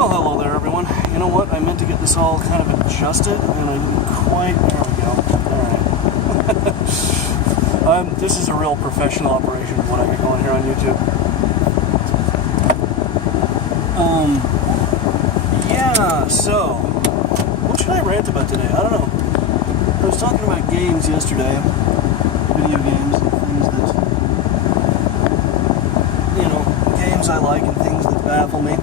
Well, hello there, everyone. You know what? I meant to get this all kind of adjusted, and I didn't quite. There we go. All right. This is a real professional operation of what I got going here on YouTube. Yeah. So, what should I rant about today? I don't know. I was talking about games yesterday, video games, and things that, games I like and things that baffle me.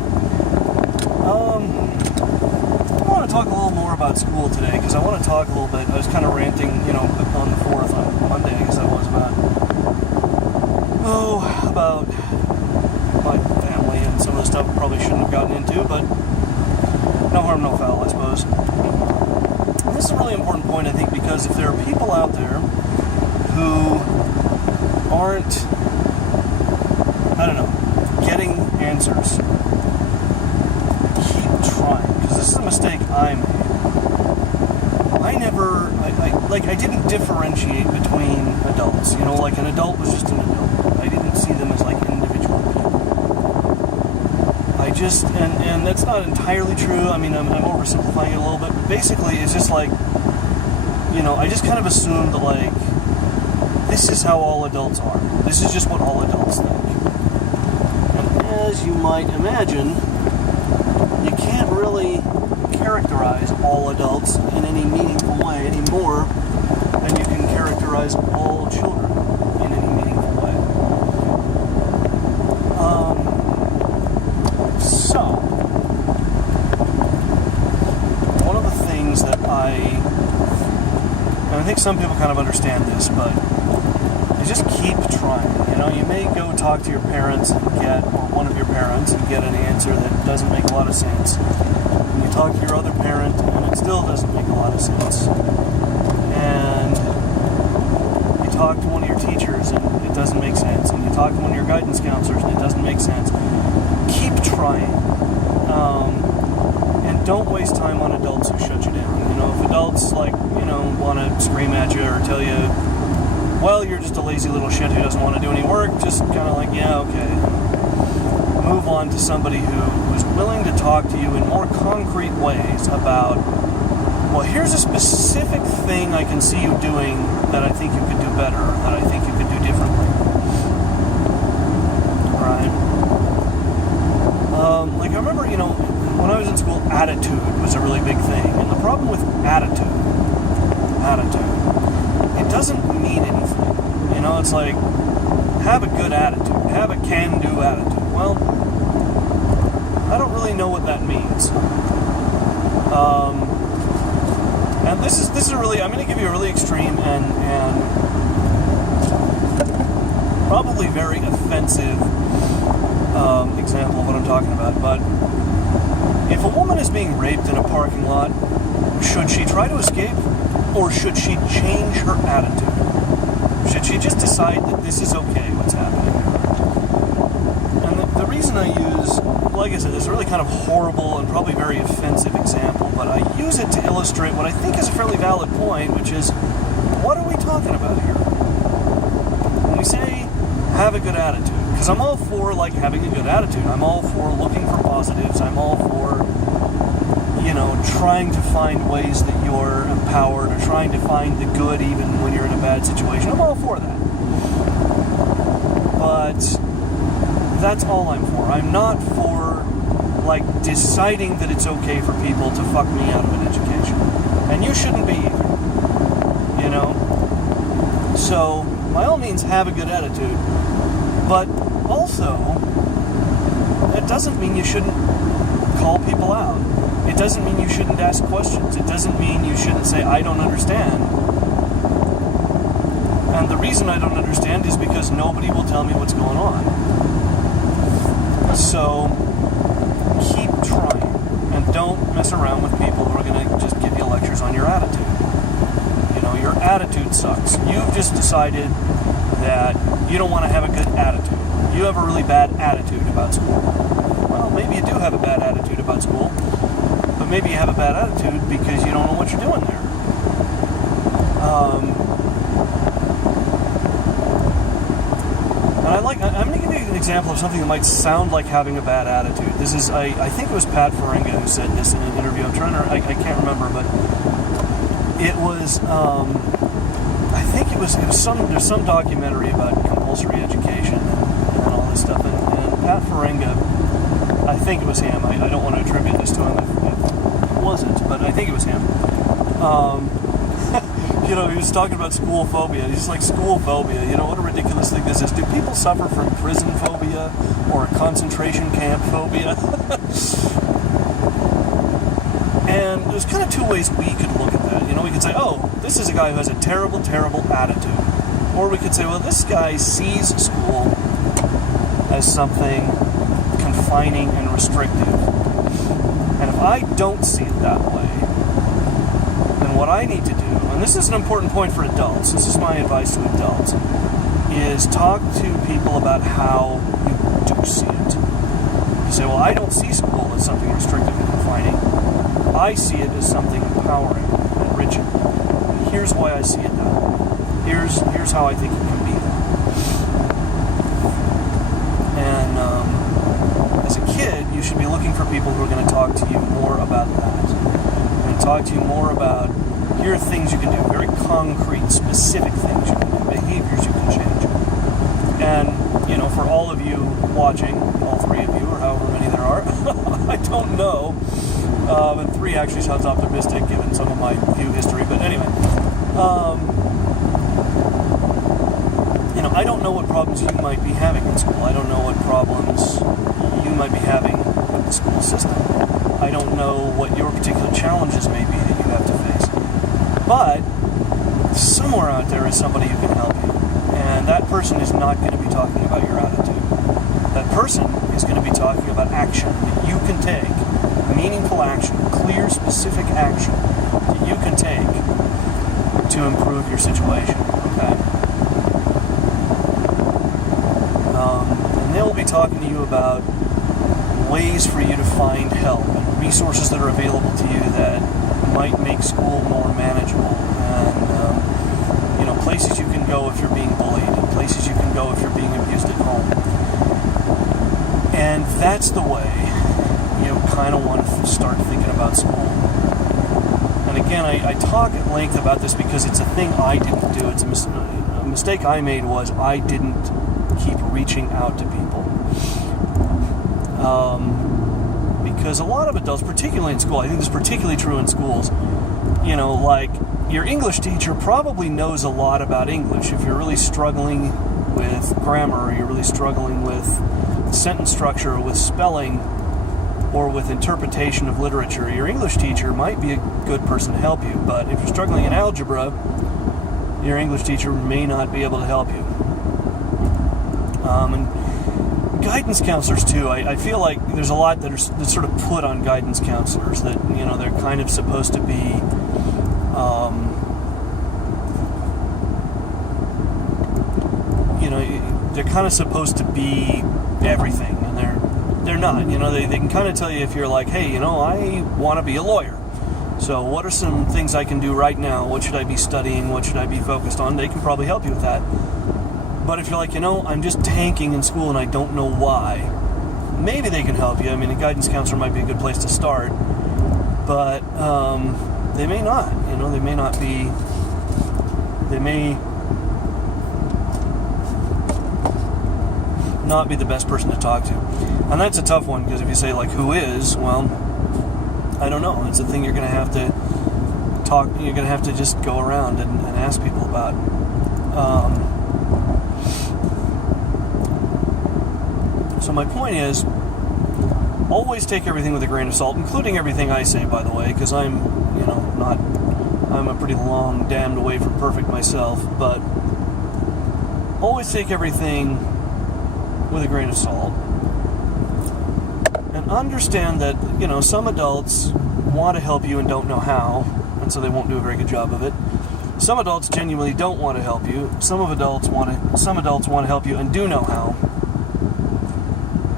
I want to talk a little more about school today, because I want to talk a little bit. I was kind of ranting, on the 4th on Monday, I guess that was about my family and some of the stuff I probably shouldn't have gotten into, but no harm, no foul, I suppose. And this is a really important point, I think, because if there are people out there who aren't, getting answers, keep trying, because this is a mistake I made. I didn't differentiate between adults, an adult was just an adult. I didn't see them as individual people. And that's not entirely true. I'm oversimplifying it a little bit, but basically it's just I just kind of assumed that this is how all adults are. This is just what all adults think. As you might imagine, you can't really characterize all adults in any meaningful way any more than you can characterize all children in any meaningful way. So, one of the things that I think some people kind of understand this, but you just keep trying. You may go talk to your parents or one of your parents and get an answer that doesn't make a lot of sense. And you talk to your other parent and it still doesn't make a lot of sense. And you talk to one of your teachers and it doesn't make sense. And you talk to one of your guidance counselors and it doesn't make sense. Keep trying. And don't waste time on adults who shut you down. If adults want to scream at you or tell you, well, you're just a lazy little shit who doesn't want to do any work, just kind of yeah, okay. Move on to somebody who's willing to talk to you in more concrete ways about, well, here's a specific thing I can see you doing that I think you could do better, that I think you could do differently. Right? I remember, when I was in school, attitude was a really big thing. And the problem with attitude, it doesn't mean anything. It's have a good attitude, have a can-do attitude. Well, I don't really know what that means. And this is really, I'm going to give you a really extreme and probably very offensive example of what I'm talking about. But if a woman is being raped in a parking lot, should she try to escape, or should she change her attitude? Should she just decide that this is okay, what's happening? And the reason I use, like I said, this is a really kind of horrible and probably very offensive example, but I use it to illustrate what I think is a fairly valid point, which is, what are we talking about here? When we say, have a good attitude, because I'm all for, having a good attitude. I'm all for looking for positives. I'm all for, trying to find ways that you're empowered, or trying to find the good even when you're in a bad situation. I'm all for that. But that's all I'm for. I'm not for, deciding that it's okay for people to fuck me out of an education. And you shouldn't be either. So, by all means, have a good attitude. But also, it doesn't mean you shouldn't call people out. It doesn't mean you shouldn't ask questions. It doesn't mean you shouldn't say, I don't understand. And the reason I don't understand is because nobody will tell me what's going on. So, keep trying. And don't mess around with people who are going to just give you lectures on your attitude. Your attitude sucks. You've just decided that you don't want to have a good attitude. You have a really bad attitude about school. Well, maybe you do have a bad attitude about school. But maybe you have a bad attitude because you don't know what you're doing there. I'm going to give you an example of something that might sound like having a bad attitude. This is, I think it was Pat Faringa who said this in an interview. I can't remember, but it was, I think there's some documentary about compulsory education and all this stuff. And Pat Faringa, I think it was him. I don't want to attribute this to him if it wasn't, but I think it was him. He was talking about school phobia. He's like, school phobia, what a ridiculous thing this is. Do people suffer from prison phobia or concentration camp phobia? And there's kind of two ways we could look at that. We could say, oh, this is a guy who has a terrible, terrible attitude. Or we could say, well, this guy sees school as something confining and restrictive. And if I don't see it that way, then what I need to do, and this is an important point for adults, this is my advice to adults, is talk to people about how you do see it. You say, well, I don't see school as something restrictive and confining. I see it as something empowering and enriching. And here's why I see it that way. Here's how I think it can be that. And as a kid, you should be looking for people who are going to talk to you more about that. And talk to you more about, here are things you can do, very concrete, specific things you can do, behaviors you can change. And, for all of you watching, all three of you, or however many there are, I don't know. And 3 actually sounds optimistic given some of my view history, but anyway. I don't know what problems you might be having in school. I don't know what problems you might be having with the school system. I don't know what your particular challenges may be that you have to face. But somewhere out there is somebody who can help you. And that person is not going to be talking about your attitude. That person is going to be talking about action that you can take, meaningful action, clear, specific action that you can take to improve your situation. Okay? And they'll be talking to you about ways for you to find help and resources that are available to you that might make school more manageable, and places you can go if you're being bullied, and places you can go if you're being abused at home. And that's the way you kind of want to start thinking about school. And again, I talk at length about this because it's a thing I didn't do. It's a mistake I made was I didn't keep reaching out to people. Because a lot of adults, particularly in school, I think this is particularly true in schools, like your English teacher probably knows a lot about English. If you're really struggling with grammar, or you're really struggling with sentence structure, or with spelling, or with interpretation of literature, your English teacher might be a good person to help you. But if you're struggling in algebra, your English teacher may not be able to help you. And guidance counselors too. I feel like there's a lot that's sort of put on guidance counselors that they're kind of supposed to be. They're kind of supposed to be everything, and they're not. They can kind of tell you if you're like, hey, I want to be a lawyer. So what are some things I can do right now? What should I be studying? What should I be focused on? They can probably help you with that. But if you're like, I'm just tanking in school and I don't know why, maybe they can help you. I mean, a guidance counselor might be a good place to start, but they may not. They may not be. They may not be the best person to talk to, and that's a tough one because if you say like, who is? Well, I don't know. It's a thing you're going to have to talk. You're going to have to just go around and ask people about. So my point is, always take everything with a grain of salt, including everything I say, by the way, because I'm a pretty long damned away from perfect myself, but always take everything with a grain of salt. And understand that, some adults want to help you and don't know how, and so they won't do a very good job of it. Some adults genuinely don't want to help you. Some adults want to help you and do know how.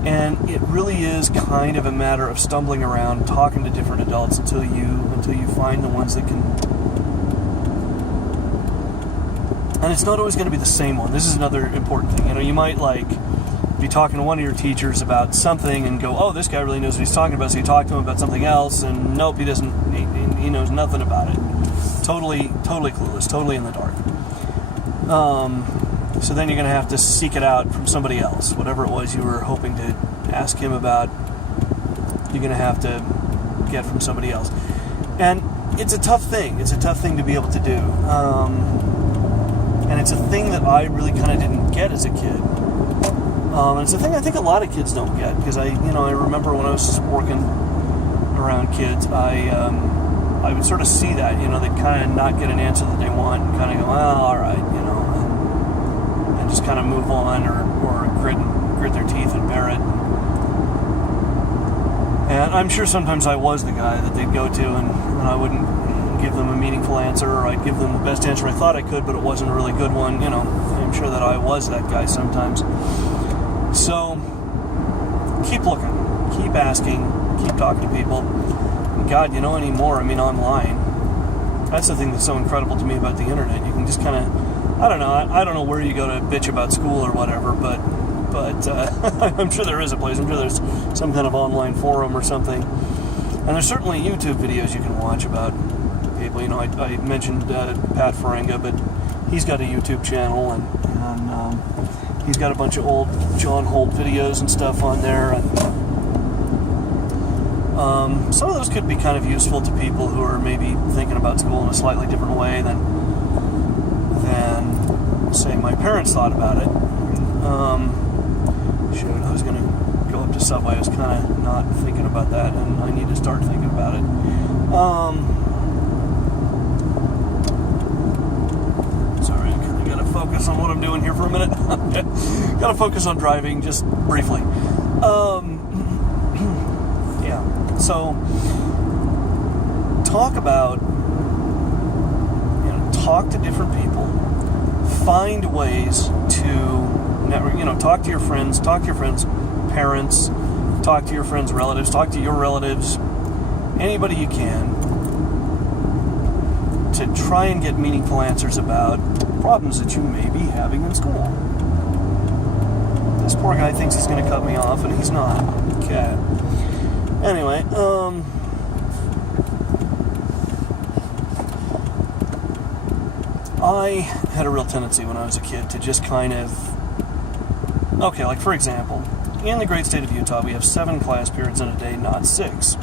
And it really is kind of a matter of stumbling around, talking to different adults until you find the ones that can And it's not always going to be the same one. This is another important thing. You might be talking to one of your teachers about something and go, oh, this guy really knows what he's talking about. So you talk to him about something else, and nope, he doesn't. He knows nothing about it. Totally clueless. Totally in the dark. So then you're going to have to seek it out from somebody else. Whatever it was you were hoping to ask him about, you're going to have to get from somebody else. And it's a tough thing. It's a tough thing to be able to do. And it's a thing that I really kind of didn't get as a kid. And it's a thing I think a lot of kids don't get, because I remember when I was working around kids, I would sort of see that, they kind of not get an answer that they want and kind of go, well, all right, and just kind of move on or grit their teeth and bear it. And I'm sure sometimes I was the guy that they'd go to and I wouldn't give them a meaningful answer, or I'd give them the best answer I thought I could, but it wasn't a really good one. I'm sure that I was that guy sometimes. So, keep looking, keep asking, keep talking to people. God, anymore, online. That's the thing that's so incredible to me about the internet. You can just kind of, I don't know where you go to bitch about school or whatever, but I'm sure there is a place. I'm sure there's some kind of online forum or something. And there's certainly YouTube videos you can watch about people. I mentioned Pat Ferenga, but he's got a YouTube channel, and he's got a bunch of old John Holt videos and stuff on there. And some of those could be kind of useful to people who are maybe thinking about school in a slightly different way than say, my parents thought about it. I was going to go up to Subway. I was kind of not thinking about that, and I need to start thinking about it. Sorry, I kind of got to focus on what I'm doing here for a minute. Got to focus on driving, just briefly. Yeah, so talk to different people. Find ways to network, talk to your friends, parents, talk to your friends' relatives, talk to your relatives, anybody you can, to try and get meaningful answers about problems that you may be having in school. This poor guy thinks he's going to cut me off, and he's not. Okay. Anyway, I had a real tendency when I was a kid to just kind of, for example, in the great state of Utah, we have 7 class periods in a day, not 6.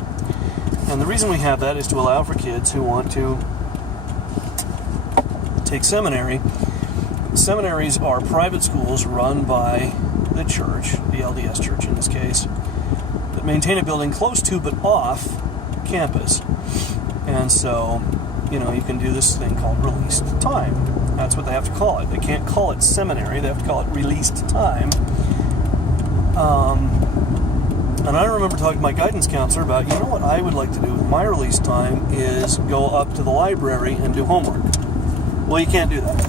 And the reason we have that is to allow for kids who want to take seminary. Seminaries are private schools run by the church, the LDS church in this case, that maintain a building close to but off campus. And so, you can do this thing called released time. That's what they have to call it. They can't call it seminary. They have to call it released time. And I remember talking to my guidance counselor about, what I would like to do with my release time is go up to the library and do homework. Well, you can't do that.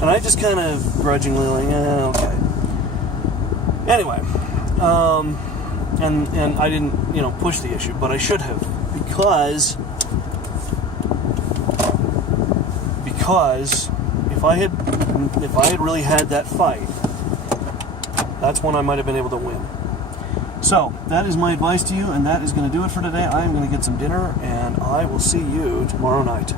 And I just kind of grudgingly okay. Anyway, and I didn't, push the issue, but I should have, because if I had really had that fight, that's when I might have been able to win. So, that is my advice to you, and that is going to do it for today. I'm going to get some dinner, and I will see you tomorrow night.